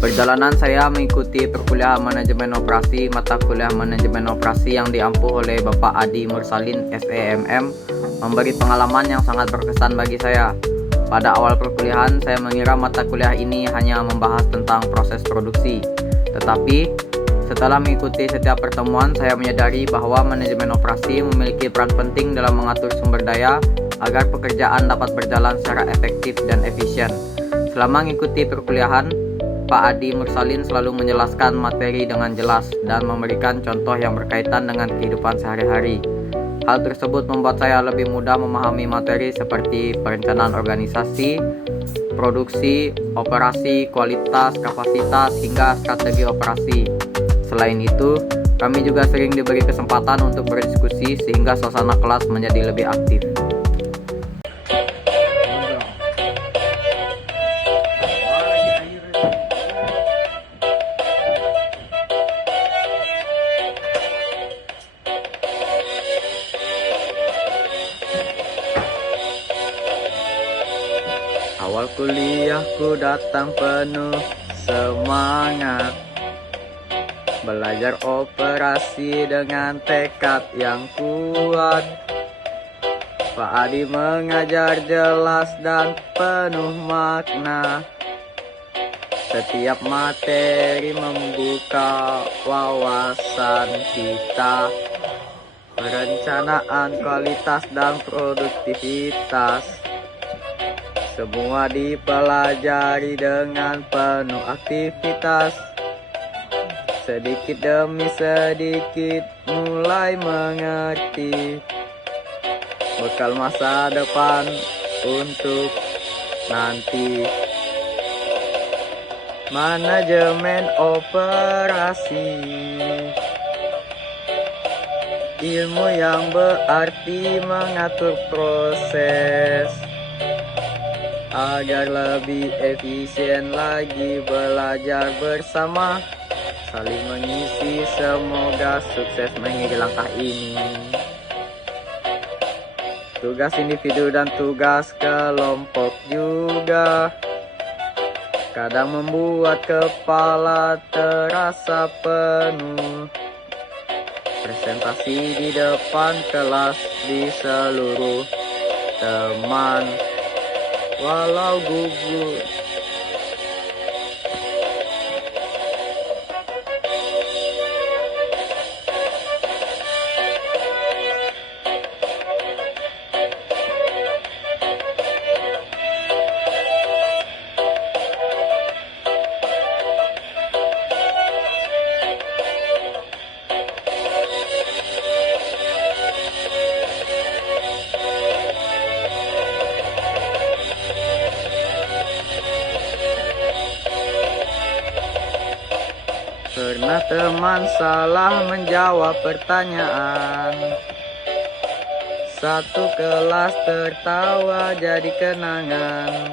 Perjalanan saya mengikuti perkuliahan manajemen operasi, mata kuliah manajemen operasi yang diampu oleh Bapak Adi Mursalin SEMM memberi pengalaman yang sangat berkesan bagi saya. Pada awal perkuliahan, saya mengira mata kuliah ini hanya membahas tentang proses produksi. Tetapi, setelah mengikuti setiap pertemuan, saya menyadari bahwa manajemen operasi memiliki peran penting dalam mengatur sumber daya agar pekerjaan dapat berjalan secara efektif dan efisien. Selama mengikuti perkuliahan, Pak Adi Mursalin selalu menjelaskan materi dengan jelas dan memberikan contoh yang berkaitan dengan kehidupan sehari-hari. Hal tersebut membuat saya lebih mudah memahami materi seperti perencanaan organisasi, produksi, operasi, kualitas, kapasitas, hingga strategi operasi. Selain itu, kami juga sering diberi kesempatan untuk berdiskusi sehingga suasana kelas menjadi lebih aktif. Awal kuliahku datang penuh semangat, belajar operasi dengan tekad yang kuat. Pak Adi mengajar jelas dan penuh makna. Setiap materi membuka wawasan kita. Perencanaan, kualitas, dan produktivitas semua dipelajari dengan penuh aktivitas. Sedikit demi sedikit mulai mengerti bekal masa depan untuk nanti. Manajemen operasi, ilmu yang berarti mengatur proses agar lebih efisien lagi belajar bersama, saling mengisi, semoga sukses mengiringi langkah ini. Tugas individu dan tugas kelompok juga kadang membuat kepala terasa penuh. Presentasi di depan kelas di seluruh teman, walau gugur. Pernah teman salah menjawab pertanyaan, satu kelas tertawa jadi kenangan.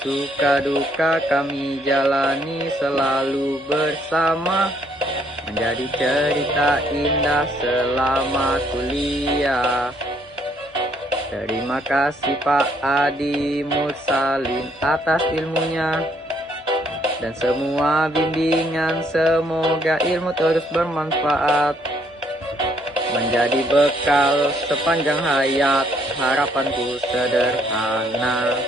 Suka duka kami jalani selalu bersama, menjadi cerita indah selama kuliah. Terima kasih Pak Adi Mursalin atas ilmunya dan semua bimbingan, semoga ilmu terus bermanfaat, menjadi bekal sepanjang hayat. Harapanku sederhana,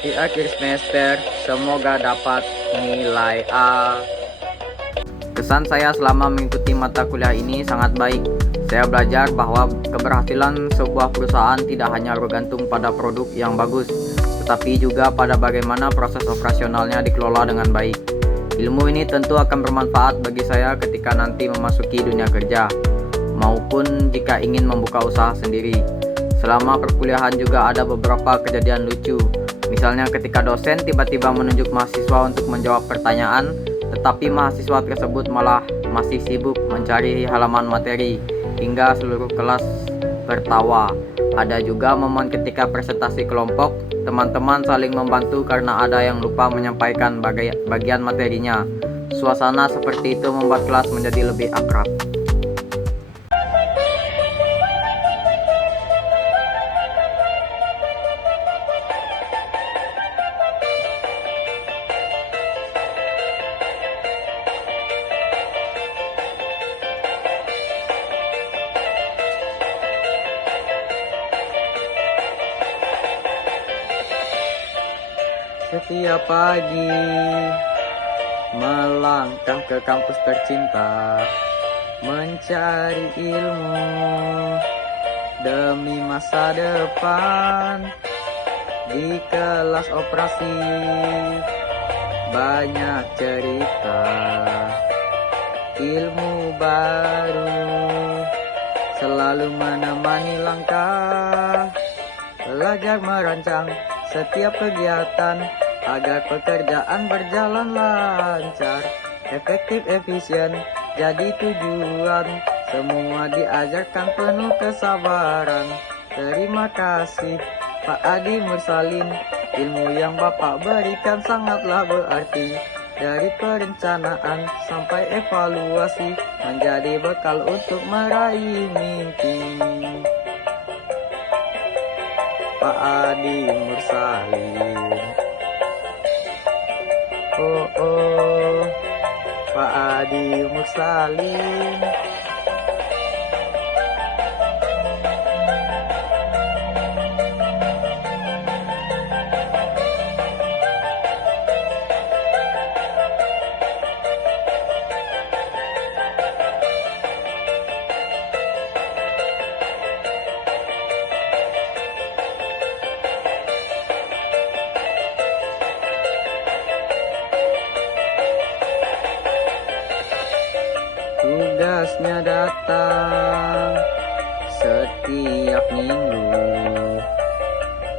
di akhir semester semoga dapat nilai A. Kesan saya selama mengikuti mata kuliah ini sangat baik. Saya belajar bahwa keberhasilan sebuah perusahaan tidak hanya bergantung pada produk yang bagus, tetapi juga pada bagaimana proses operasionalnya dikelola dengan baik. Ilmu ini tentu akan bermanfaat bagi saya ketika nanti memasuki dunia kerja, maupun jika ingin membuka usaha sendiri. Selama perkuliahan juga ada beberapa kejadian lucu. Misalnya ketika dosen tiba-tiba menunjuk mahasiswa untuk menjawab pertanyaan, tetapi mahasiswa tersebut malah masih sibuk mencari halaman materi, hingga seluruh kelas tertawa. Ada juga momen ketika presentasi kelompok, teman-teman saling membantu karena ada yang lupa menyampaikan bagian materinya. Suasana seperti itu membuat kelas menjadi lebih akrab. setiap pagi melangkah ke kampus tercinta, mencari ilmu demi masa depan. Di kelas operasi banyak cerita, ilmu baru selalu menemani langkah. Belajar merancang setiap kegiatan agar pekerjaan berjalan lancar, efektif, efisien, jadi tujuan. Semua diajarkan penuh kesabaran. Terima kasih Pak Adi Mursalin, ilmu yang Bapak berikan sangatlah berarti. Dari perencanaan sampai evaluasi, menjadi bekal untuk meraih mimpi. Pak Adi Mursalin, oh oh, Pak Adi Mursalin. Tugasnya datang setiap minggu,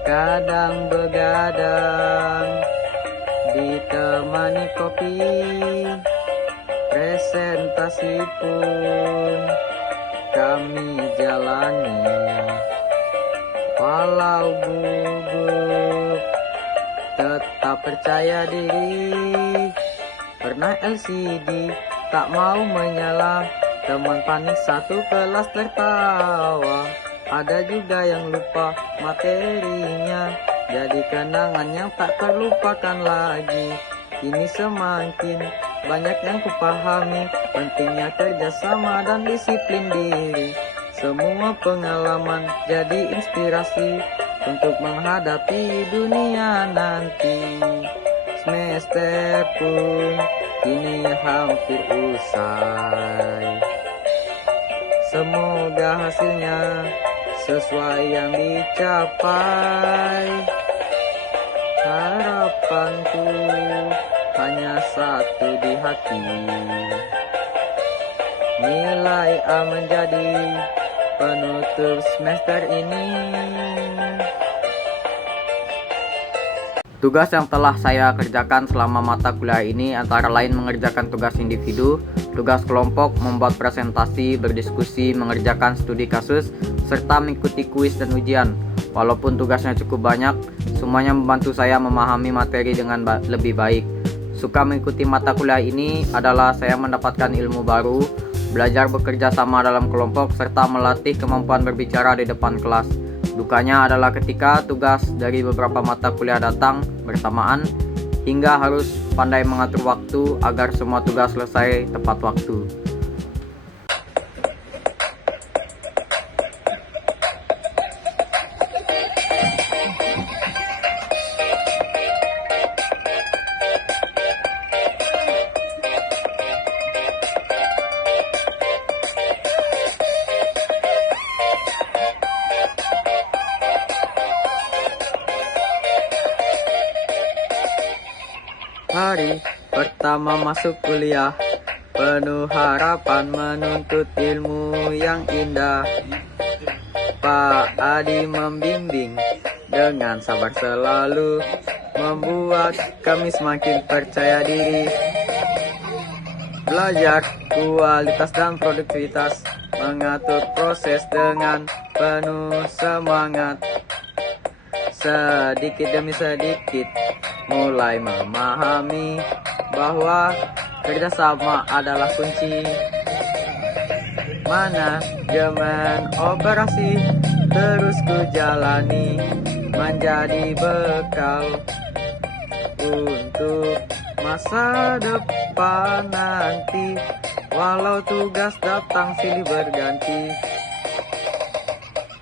kadang begadang, ditemani kopi. Presentasi pun kami jalani, walau gugup tetap percaya diri. Pernah LCD tak mau menyala, teman panik satu kelas tertawa. Ada juga yang lupa materinya, jadi kenangan yang tak terlupakan lagi. Kini semakin banyak yang kupahami, pentingnya kerjasama dan disiplin diri. Semua pengalaman jadi inspirasi untuk menghadapi dunia nanti. Semester pun kini hampir usai. Semoga hasilnya sesuai yang dicapai. Harapanku hanya satu di hati, nilai A menjadi penutup semester ini. Tugas yang telah saya kerjakan selama mata kuliah ini antara lain mengerjakan tugas individu, tugas kelompok, membuat presentasi, berdiskusi, mengerjakan studi kasus, serta mengikuti kuis dan ujian. Walaupun tugasnya cukup banyak, semuanya membantu saya memahami materi dengan lebih baik. Suka mengikuti mata kuliah ini adalah saya mendapatkan ilmu baru, belajar bekerja sama dalam kelompok, serta melatih kemampuan berbicara di depan kelas. Dukanya adalah ketika tugas dari beberapa mata kuliah datang bersamaan, hingga harus pandai mengatur waktu agar semua tugas selesai tepat waktu. Hari pertama masuk kuliah, penuh harapan menuntut ilmu yang indah. Pak Adi membimbing dengan sabar selalu, membuat kami semakin percaya diri. Belajar kualitas dan produktivitas, mengatur proses dengan penuh semangat. Sedikit demi sedikit mulai memahami bahwa kerjasama adalah kunci. Manajemen operasi terus ku jalani, menjadi bekal untuk masa depan nanti. Walau tugas datang silih berganti,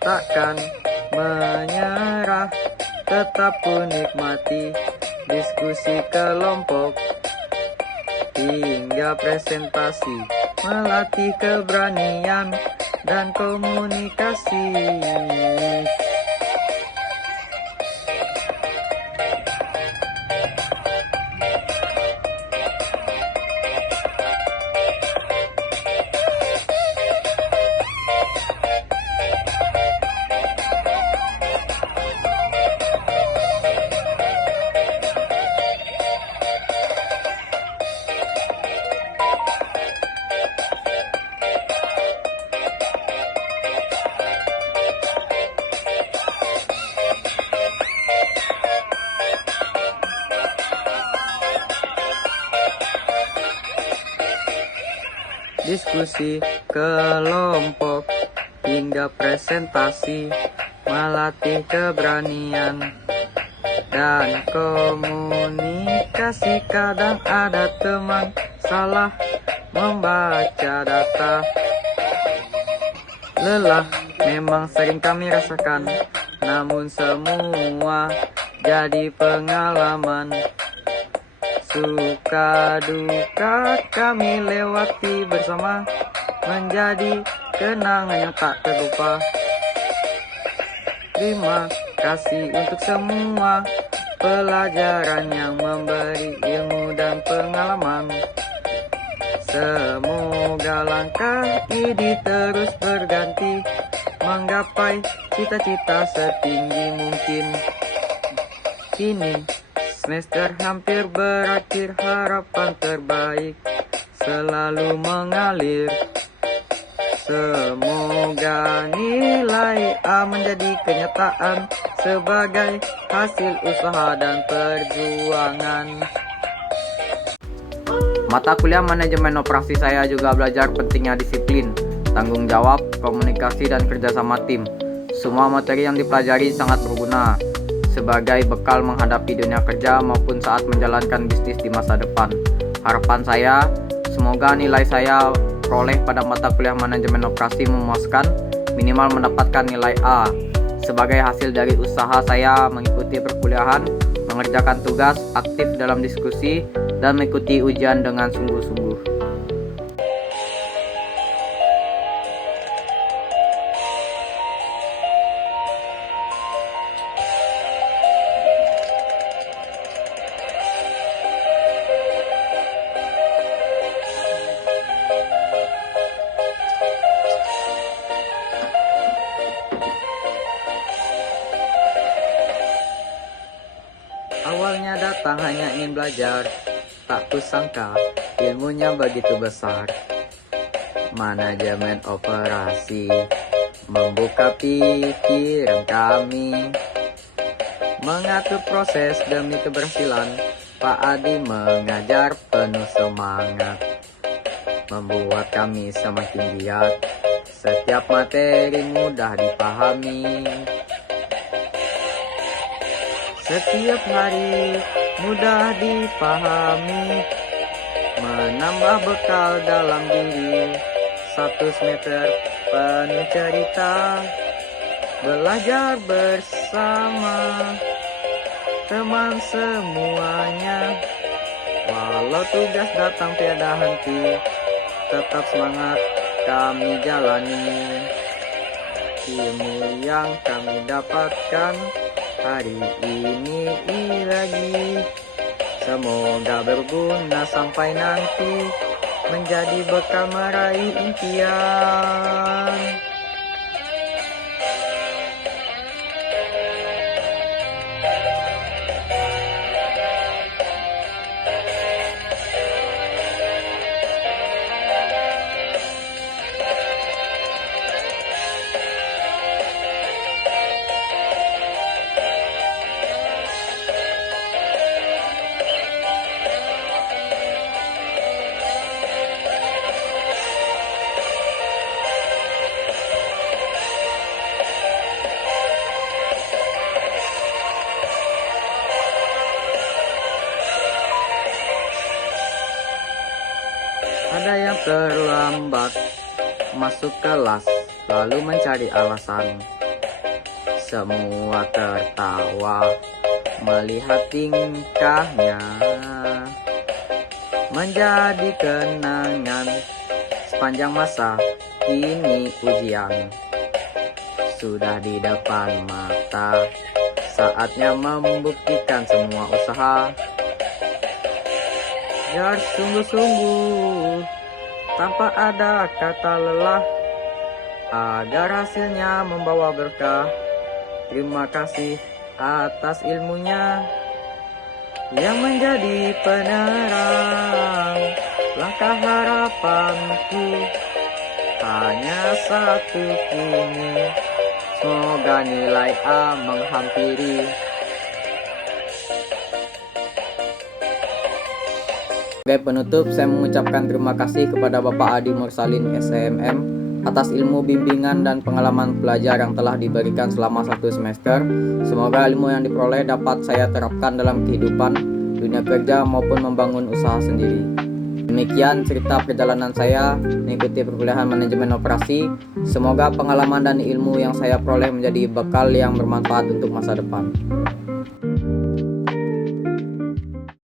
takkan menyerah, tetap ku nikmati diskusi kelompok, hingga presentasi, melatih keberanian dan komunikasi. Diskusi kelompok hingga presentasi, melatih keberanian dan komunikasi. Kadang ada teman salah membaca data, lelah memang sering kami rasakan, namun semua jadi pengalaman. Suka duka kami lewati bersama, menjadi kenangan yang tak terlupa. Terima kasih untuk semua pelajaran yang memberi ilmu dan pengalaman. Semoga langkah ini terus berganti, menggapai cita-cita setinggi mungkin. Kini semester hampir berakhir, harapan terbaik selalu mengalir. Semoga nilai A menjadi kenyataan sebagai hasil usaha dan perjuangan. Mata kuliah manajemen operasi saya juga belajar pentingnya disiplin, tanggung jawab, komunikasi, dan kerjasama tim. Semua materi yang dipelajari sangat berguna sebagai bekal menghadapi dunia kerja maupun saat menjalankan bisnis di masa depan. Harapan saya, semoga nilai saya peroleh pada mata kuliah manajemen operasi memuaskan, minimal mendapatkan nilai A. Sebagai hasil dari usaha saya mengikuti perkuliahan, mengerjakan tugas, aktif dalam diskusi, dan mengikuti ujian dengan sungguh-sungguh. Awalnya datang hanya ingin belajar, tak kusangka ilmunya begitu besar. Manajemen operasi membuka pikiran kami, mengatur proses demi keberhasilan. Pak Adi mengajar penuh semangat, membuat kami semakin giat. Setiap materi mudah dipahami, setiap hari mudah dipahami, menambah bekal dalam diri. 1 semester penuh cerita, belajar bersama teman semuanya. Walau tugas datang tiada henti, tetap semangat kami jalani. Ilmu yang kami dapatkan hari ini lagi, semoga berguna sampai nanti, menjadi bekal meraih impian. Ada yang terlambat masuk kelas, lalu mencari alasan. Semua tertawa melihat tingkahnya menjadi kenangan sepanjang masa. Kini ujian sudah di depan mata, saatnya membuktikan semua usaha. Biar sungguh-sungguh tanpa ada kata lelah, agar hasilnya membawa berkah. Terima kasih atas ilmunya yang menjadi penerang langkah harapanku. Hanya satu kini, semoga nilai A menghampiri. Sebagai penutup, saya mengucapkan terima kasih kepada Bapak Adi Mursalin SEMM atas ilmu bimbingan dan pengalaman pelajar yang telah diberikan selama 1 semester. Semoga ilmu yang diperoleh dapat saya terapkan dalam kehidupan dunia kerja maupun membangun usaha sendiri. Demikian cerita perjalanan saya mengikuti perkuliahan manajemen operasi. Semoga pengalaman dan ilmu yang saya peroleh menjadi bekal yang bermanfaat untuk masa depan.